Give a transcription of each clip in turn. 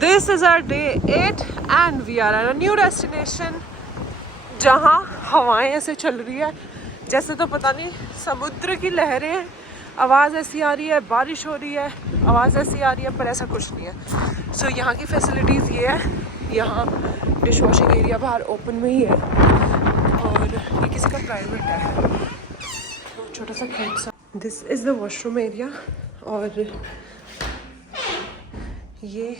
This is our day 8 and we are at a new destination जहाँ हवाएं ऐसे चल रही है जैसे तो पता नहीं समुद्र की लहरें हैं। आवाज़ ऐसी आ रही है, बारिश हो रही है, आवाज़ ऐसी आ रही है, पर ऐसा कुछ नहीं है। सो यहाँ की फैसिलिटीज़ ये है, यहाँ डिश वॉशिंग एरिया बाहर ओपन में ही है और ये किसी का प्राइवेट है, तो छोटा सा क्यूट सा। This is the washroom area और ये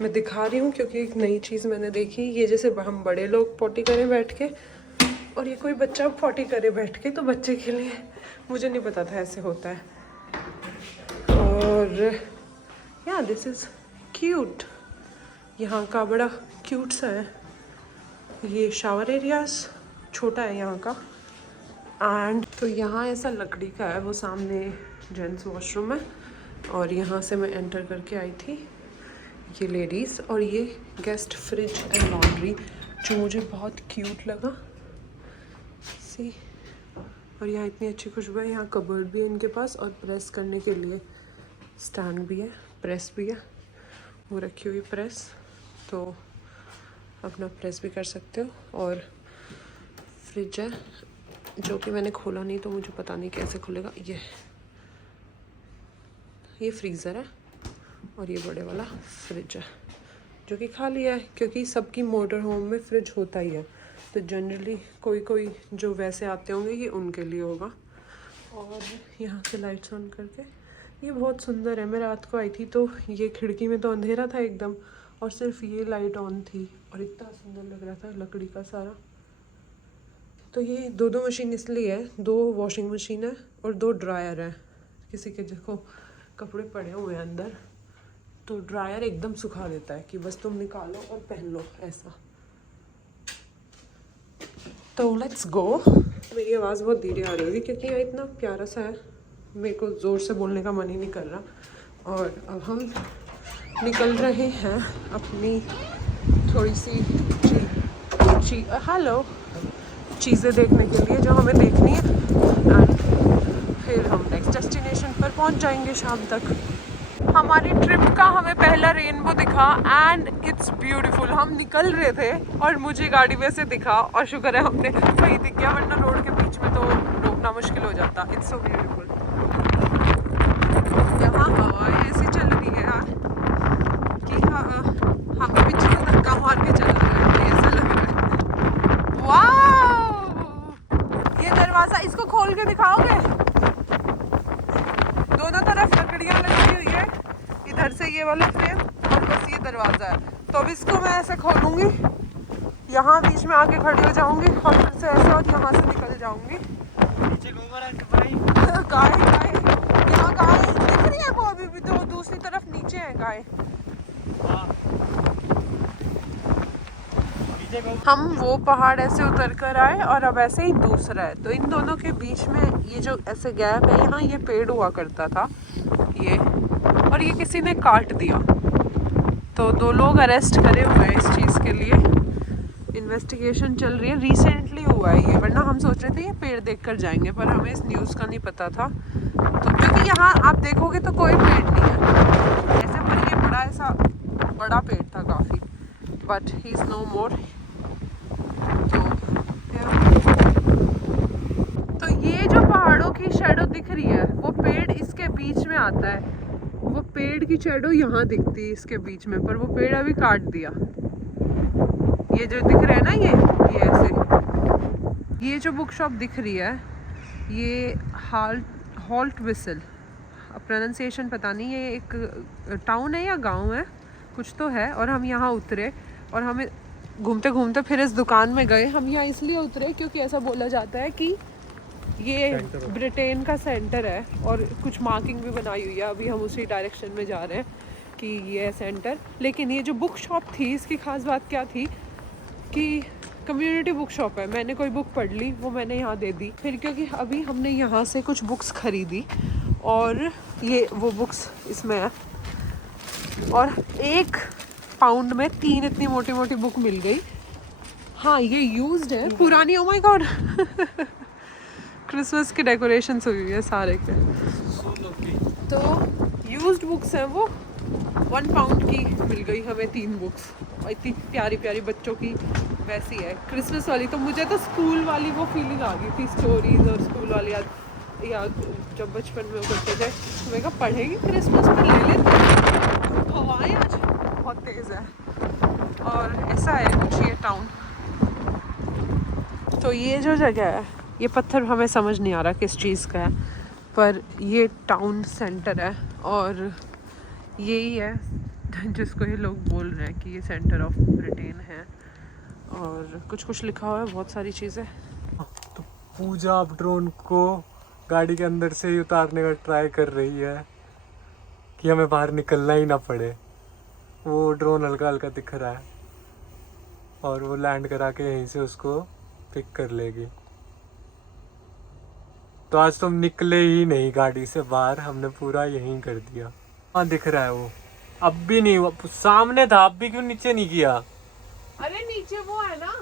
मैं दिखा रही हूँ क्योंकि एक नई चीज़ मैंने देखी। ये जैसे हम बड़े लोग पॉटी करें बैठ के और ये कोई बच्चा पॉटी करे बैठ के, तो बच्चे के लिए मुझे नहीं पता था ऐसे होता है। और या दिस इज़ क्यूट, यहाँ का बड़ा क्यूट सा है। ये शावर एरियाज छोटा है यहाँ का एंड तो यहाँ ऐसा लकड़ी का है, वो सामने जेंट्स वॉशरूम है और यहाँ से मैं एंटर करके आई थी। ये लेडीज़ और ये गेस्ट फ्रिज एंड लॉन्ड्री जो मुझे बहुत क्यूट लगा सी। और यहाँ इतनी अच्छी खुशबू है। यहाँ कबर्ड भी है इनके पास और प्रेस करने के लिए स्टैंड भी है, प्रेस भी है, वो रखी हुई प्रेस, तो अपना प्रेस भी कर सकते हो। और फ्रिज है जो कि मैंने खोला नहीं तो मुझे पता नहीं कैसे खुलेगा। ये फ्रीज़र है और ये बड़े वाला फ्रिज है जो कि खाली है क्योंकि सबकी मोटर होम में फ्रिज होता ही है, तो जनरली कोई जो वैसे आते होंगे ये उनके लिए होगा। और यहाँ से लाइट्स ऑन करके ये बहुत सुंदर है। मैं रात को आई थी तो ये खिड़की में तो अंधेरा था एकदम और सिर्फ ये लाइट ऑन थी और इतना सुंदर लग रहा था लकड़ी का सारा। तो ये दो मशीन इसलिए है, 2 वॉशिंग मशीन है और 2 ड्रायर है। किसी के देखो कपड़े पड़े हुए हैं अंदर, तो ड्रायर एकदम सुखा देता है कि बस तुम निकालो और पहन लो ऐसा। तो लेट्स गो। मेरी आवाज़ बहुत धीरे आ रही होगी क्योंकि यहाँ इतना प्यारा सा है, मेरे को ज़ोर से बोलने का मन ही नहीं कर रहा। और अब हम निकल रहे हैं अपनी थोड़ी सी चीज़ें देखने के लिए जो हमें देखनी है एंड फिर हम नेक्स्ट डेस्टिनेशन पर पहुंच जाएंगे शाम तक। हमारी ट्रिप का हमें पहला रेनबो दिखा एंड इट्स ब्यूटीफुल। हम निकल रहे थे और मुझे गाड़ी में से दिखा और शुक्र है हमने वही दिख गया, वरना रोड के बीच में तो रोकना मुश्किल हो जाता। It's so beautiful. यहाँ हवाएं ऐसी चल रही है यार कि हम पीछे में धक्का मार के चल रहे हैं, ऐसा लग रहा है। वाह, ये दरवाजा इसको खोल के दिखाओगे? दोनों तरफ लकड़ियाँ लगी हुई है, इधर से ये वाला फ्रेम और बस ये दरवाज़ा है। तो अब इसको मैं ऐसे खोलूँगी, यहाँ बीच में आके खड़ी हो जाऊँगी और फिर से ऐसे और यहाँ से निकल जाऊँगी। गाय यहाँ गाय दिख रही है वो अभी भी, तो दूसरी तरफ नीचे है गाय। हम वो पहाड़ ऐसे उतर कर आए और अब ऐसे ही दूसरा है, तो इन दोनों के बीच में ये जो ऐसे गैप है, यहाँ ये पेड़ हुआ करता था ये, और ये किसी ने काट दिया, तो 2 लोग अरेस्ट करे हुए हैं इस चीज़ के लिए। इन्वेस्टिगेशन चल रही है, रिसेंटली हुआ है ये, वरना हम सोच रहे थे ये पेड़ देखकर जाएंगे, पर हमें इस न्यूज़ का नहीं पता था। तो क्योंकि यहाँ आप देखोगे तो कोई पेड़ नहीं है ऐसे, पर ये बड़ा ऐसा बड़ा पेड़ था काफ़ी, बट ही इज़ नो मोर। तो ये जो पहाड़ों की शैडो दिख रही है वो पेड़ इसके बीच में आता है, वो पेड़ की शैडो यहाँ दिखती है इसके बीच में, पर वो पेड़ अभी काट दिया। ये जो दिख रहा है ना ये ऐसे, ये जो बुक शॉप दिख रही है ये हॉल्ट विसल, प्रोनाउंसिएशन पता नहीं, ये एक टाउन है या गांव है कुछ तो है। और हम यहाँ उतरे और हमें घूमते घूमते फिर इस दुकान में गए। हम यहाँ इसलिए उतरे क्योंकि ऐसा बोला जाता है कि ये ब्रिटेन का सेंटर है और कुछ मार्किंग भी बनाई हुई है। अभी हम उसी डायरेक्शन में जा रहे हैं कि ये है सेंटर। लेकिन ये जो बुक शॉप थी इसकी ख़ास बात क्या थी कि कम्युनिटी बुक शॉप है। मैंने कोई बुक पढ़ ली, वो मैंने यहाँ दे दी। फिर क्योंकि अभी हमने यहाँ से कुछ बुक्स खरीदी और ये वो बुक्स इसमें है और 1 पाउंड में 3 इतनी मोटी मोटी बुक मिल गई। हाँ ये यूज्ड है, पुरानी। ओ माय गॉड क्रिसमस की डेकोरेशंस हुई है सारे के, तो यूज्ड बुक्स हैं वो। 1 पाउंड की मिल गई हमें 3 बुक्स, और इतनी प्यारी प्यारी बच्चों की वैसी है क्रिसमस वाली। तो मुझे तो स्कूल वाली वो फीलिंग आ गई थी, स्टोरीज और स्कूल वाली याद जब बचपन में वो करते थे। तो मैं कहा पढ़ेगी क्रिसमस पर, ले लेते। हवाएं आज बहुत तेज़ है। और ऐसा है कुछ ये टाउन। तो ये जो जगह है, ये पत्थर हमें समझ नहीं आ रहा किस चीज़ का है, पर ये टाउन सेंटर है और यही है जिसको ये लोग बोल रहे हैं कि ये सेंटर ऑफ ब्रिटेन है। और कुछ कुछ लिखा हुआ है, बहुत सारी चीज़ें। तो पूजा अब ड्रोन को गाड़ी के अंदर से ही उतारने का ट्राई कर रही है कि हमें बाहर निकलना ही ना पड़े। वो ड्रोन हल्का हल्का दिख रहा है और वो लैंड करा के यहीं से उसको पिक कर लेगी। तो आज तो हम निकले ही नहीं गाड़ी से बाहर, हमने पूरा यहीं कर दिया। हाँ दिख रहा है वो, अब भी नहीं हुआ, सामने था, अब भी क्यों नीचे नहीं किया? अरे नीचे वो है ना।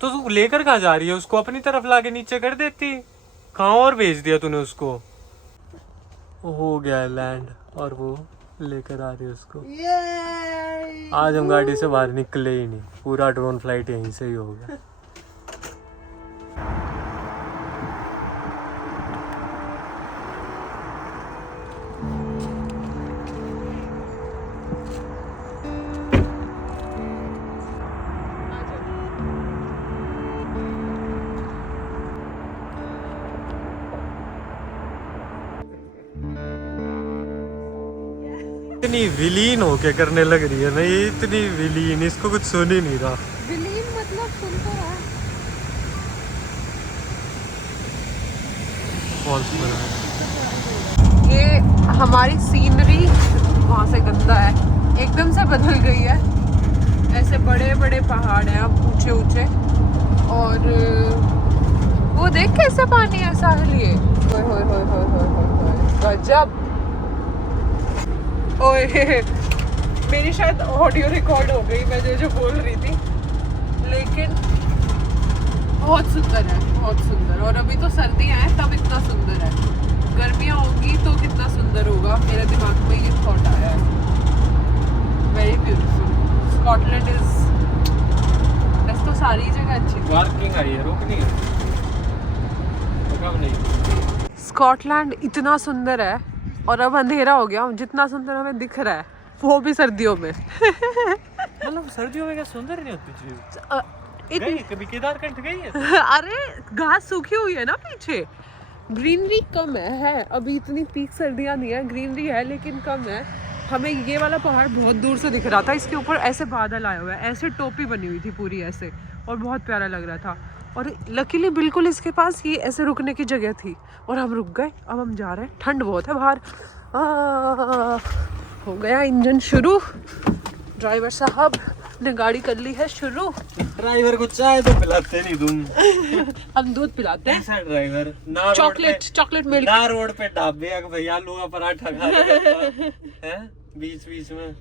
तो तू लेकर कहाँ जा रही है उसको? अपनी तरफ लाके नीचे कर देती। कहाँ और भेज दिया तूने उसको? हो गया लैंड और वो लेकर आ रही है उसको। आज हम गाड़ी से बाहर निकले ही नहीं, पूरा ड्रोन फ्लाइट यहीं से ही हो गया। इतनी विलीन होके करने लग रही है ना ये, इतनी विलीन, इसको कुछ सुन ही नहीं रहा। विलीन मतलब सुन तो रहा है। फॉल्स बना ये हमारी सीनरी वहाँ से गंदा है, एकदम से बदल गई है। ऐसे बड़े बड़े पहाड़ हैं अब, ऊंचे ऊंचे, और वो देख कैसे पानी ऐसा है लिए। गजब। ओए मेरी शायद ऑडियो रिकॉर्ड हो गई, मैं जो बोल रही थी, लेकिन बहुत सुंदर है, बहुत सुंदर। और अभी तो सर्दियाँ हैं तब इतना सुंदर है, गर्मियाँ होगी तो कितना सुंदर होगा। मेरे दिमाग में ये थॉट आया है। Very beautiful. स्कॉटलैंड इज, वैसे तो सारी जगह अच्छी थी। पार्किंग आई है, रोक नहीं है, नहीं। स्कॉटलैंड इतना सुंदर है और अब अंधेरा हो गया, जितना सुंदर हमें दिख रहा है वो भी सर्दियों में। मतलब सर्दियों में क्या सुंदर नहीं होती चीज? गई कभी केदारकंठ गई है? अरे घास सूखी हुई है ना पीछे, ग्रीनरी कम है अभी, इतनी पीक सर्दियाँ नहीं है, ग्रीनरी है लेकिन कम है। हमें ये वाला पहाड़ बहुत दूर से दिख रहा था, इसके ऊपर ऐसे बादल आए हुए हैं, ऐसे टोपी बनी हुई थी पूरी ऐसे, और बहुत प्यारा लग रहा था। और लकीली बिल्कुल इसके पास ये ऐसे रुकने की जगह थी और हम रुक गए। अब हम जा रहे हैं, ठंड बहुत है बाहर। हो गया इंजन शुरू, ड्राइवर साहब ने गाड़ी कर ली है शुरू। ड्राइवर को चाय तो पिलाते नहीं तुम। हम दूध पिलाते हैं। ऐसा ड्राइवर ना, चॉकलेट मिल्क ना रोड पे ढाबे भैया आलू का पराठा खा रहे हैं बीच बीच में।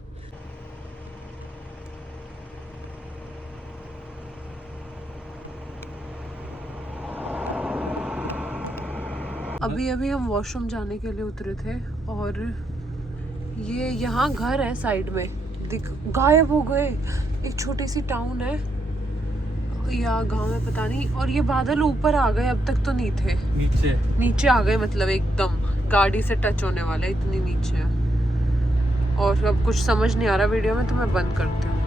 अभी हम वॉशरूम जाने के लिए उतरे थे और ये यहाँ घर है साइड में, गायब हो गए। एक छोटी सी टाउन है या गांव है पता नहीं, और ये बादल ऊपर आ गए, अब तक तो नहीं थे, नीचे आ गए, मतलब एकदम गाड़ी से टच होने वाले, इतनी नीचे है। और अब कुछ समझ नहीं आ रहा वीडियो में, तो मैं बंद करती हूँ।